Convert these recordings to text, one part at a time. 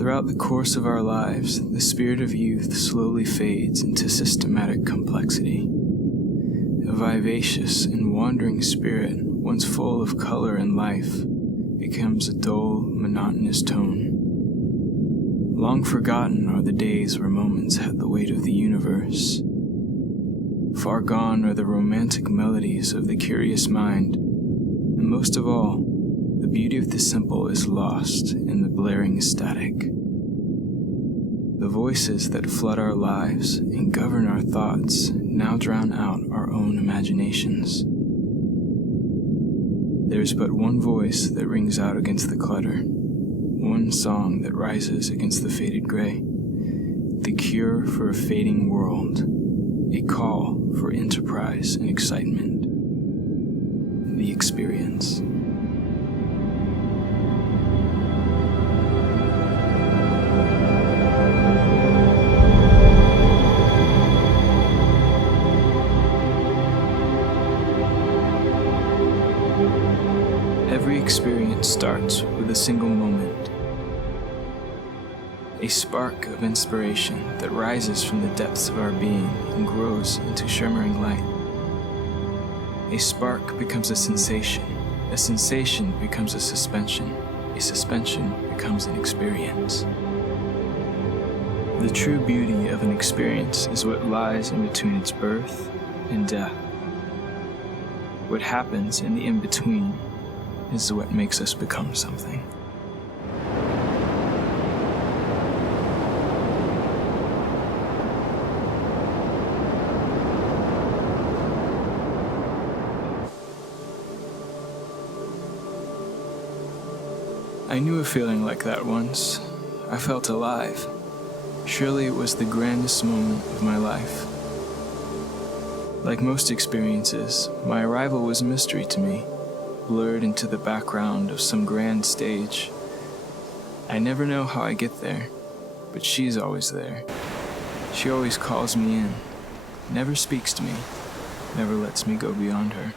Throughout the course of our lives, the spirit of youth slowly fades into systematic complexity. A vivacious and wandering spirit, once full of color and life, becomes a dull, monotonous tone. Long forgotten are the days where moments had the weight of the universe. Far gone are the romantic melodies of the curious mind, and most of all, the beauty of the simple is lost in the blaring static. The voices that flood our lives and govern our thoughts now drown out our own imaginations. There is but one voice that rings out against the clutter, one song that rises against the faded gray, the cure for a fading world, a call for enterprise and excitement, the experience. Every experience starts with a single moment, a spark of inspiration that rises from the depths of our being and grows into shimmering light. A spark becomes a sensation becomes a suspension becomes an experience. The true beauty of an experience is what lies in between its birth and death. What happens in the in-between is what makes us become something. I knew a feeling like that once. I felt alive. Surely it was the grandest moment of my life. Like most experiences, my arrival was a mystery to me, blurred into the background of some grand stage. I never know how I get there, but she's always there. She always calls me in, never speaks to me, never lets me go beyond her.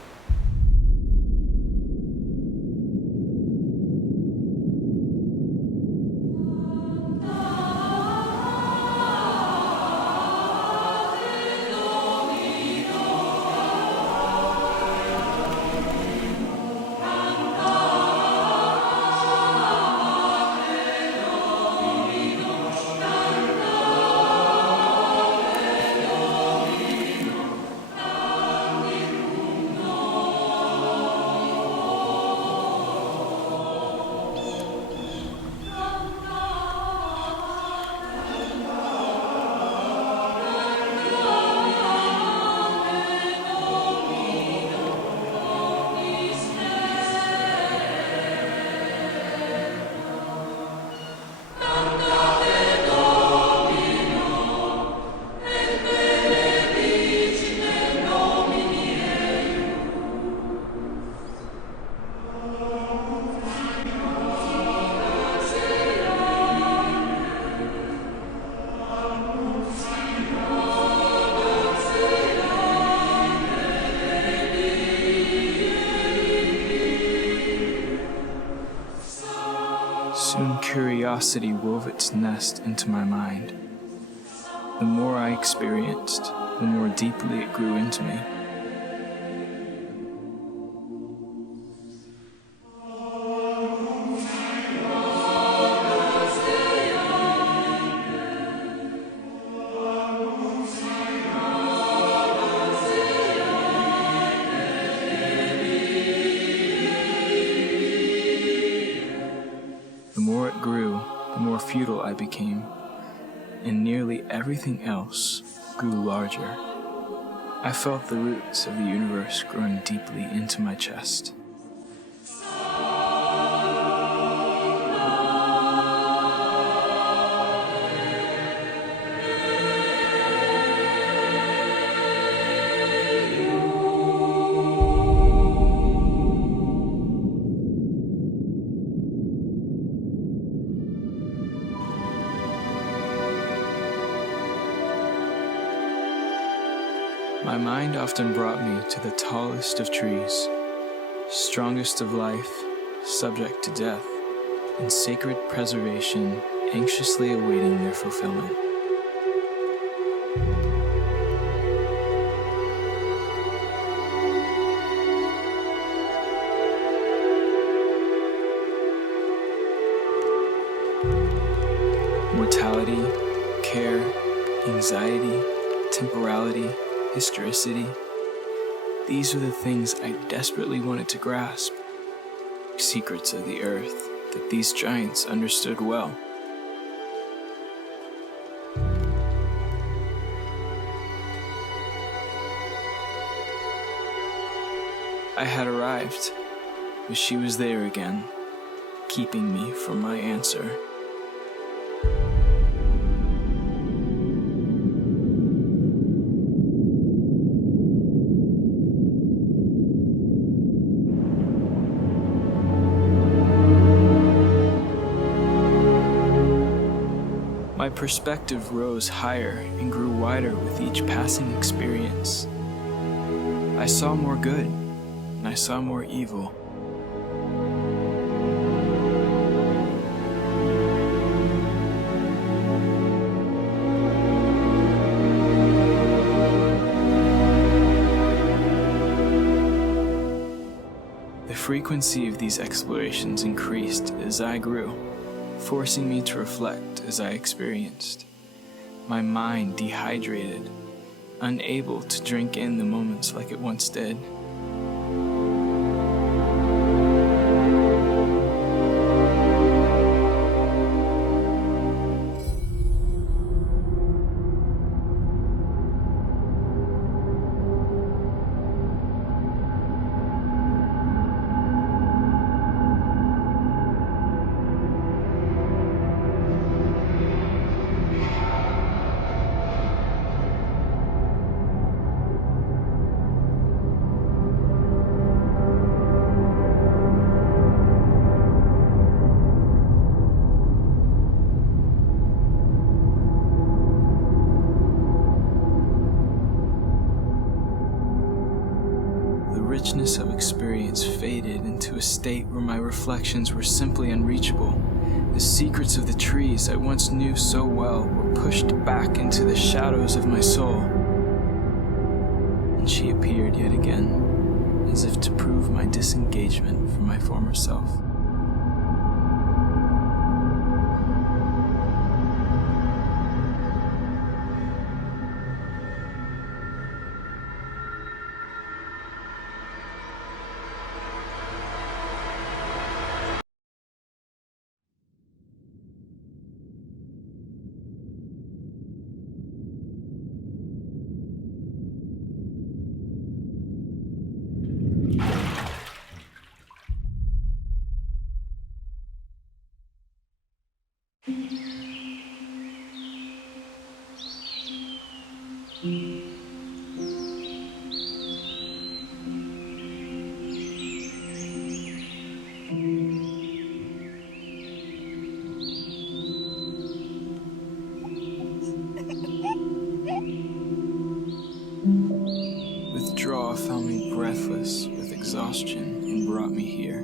Soon curiosity wove its nest into my mind. The more I experienced, the more deeply it grew into me. The more it grew, the more futile I became, and nearly everything else grew larger. I felt the roots of the universe growing deeply into my chest. My mind often brought me to the tallest of trees, strongest of life, subject to death, in sacred preservation anxiously awaiting their fulfillment. Mortality, care, anxiety, temporality, historicity. These were the things I desperately wanted to grasp. Secrets of the earth that these giants understood well. I had arrived, but she was there again, keeping me from my answer. My perspective rose higher and grew wider with each passing experience. I saw more good, and I saw more evil. The frequency of these explorations increased as I grew, forcing me to reflect as I experienced. My mind dehydrated, unable to drink in the moments like it once did. The richness of experience faded into a state where my reflections were simply unreachable. The secrets of the trees I once knew so well were pushed back into the shadows of my soul. And she appeared yet again, as if to prove my disengagement from my former self. Withdrawal found me breathless with exhaustion and brought me here.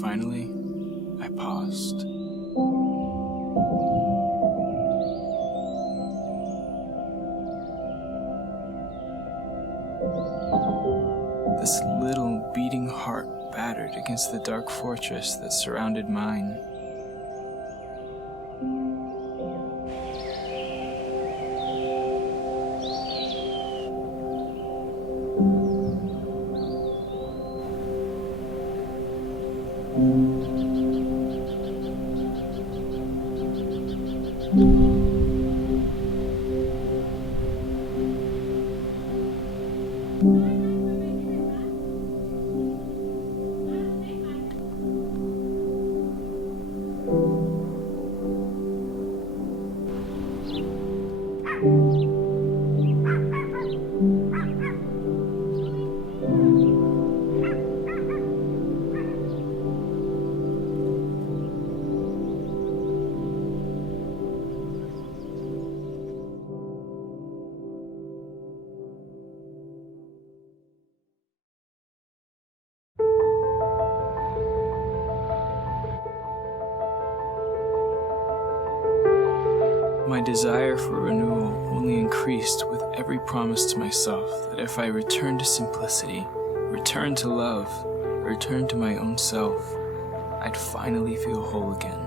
Finally, I paused. This little beating heart battered against the dark fortress that surrounded mine. desire for renewal only increased with every promise to myself that if I returned to simplicity, returned to love, returned to my own self, I'd finally feel whole again.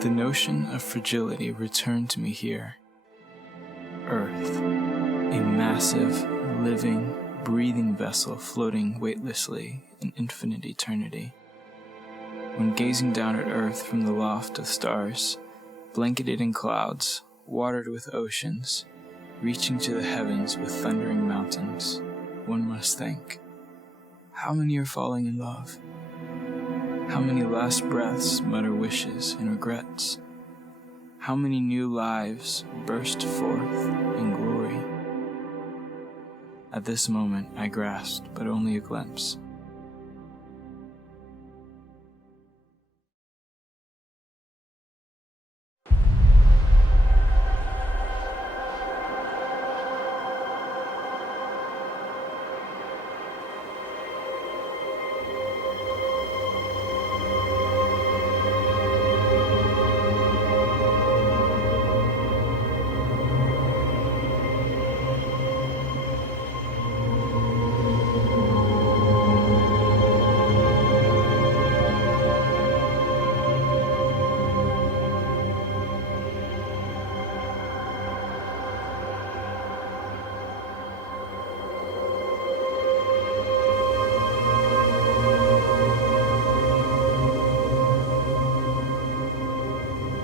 The notion of fragility returned to me here. Earth, a massive, living, breathing vessel floating weightlessly in infinite eternity. When gazing down at Earth from the loft of stars, blanketed in clouds, watered with oceans, reaching to the heavens with thundering mountains, one must think, how many are falling in love? How many last breaths mutter wishes and regrets? How many new lives burst forth in glory? At this moment I grasped but only a glimpse.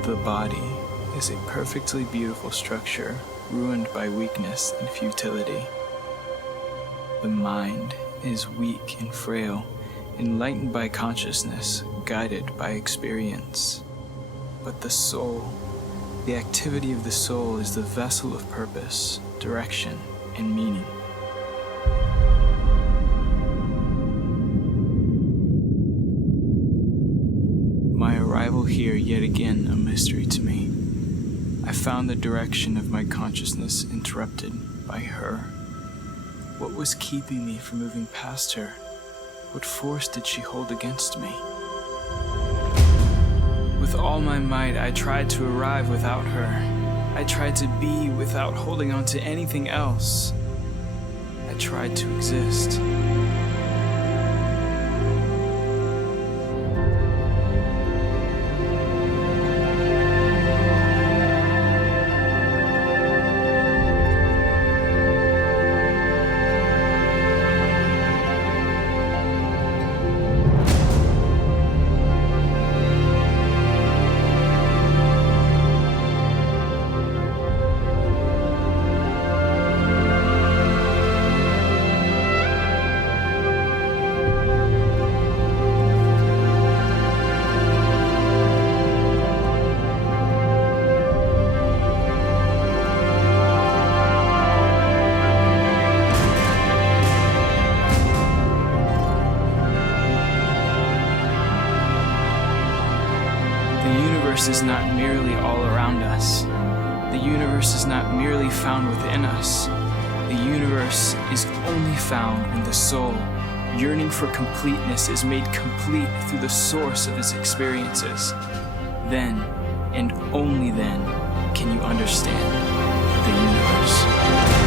The body is a perfectly beautiful structure ruined by weakness and futility. The mind is weak and frail, enlightened by consciousness, guided by experience. But the soul, the activity of the soul is the vessel of purpose, direction, and meaning. My arrival here yet again a mystery to me. I found the direction of my consciousness interrupted by her. What was keeping me from moving past her? What force did she hold against me? With all my might, I tried to arrive without her. I tried to be without holding on to anything else. I tried to exist. The universe is not merely all around us. The universe is not merely found within us. The universe is only found when the soul, yearning for completeness, is made complete through the source of its experiences. Then, and only then, can you understand the universe.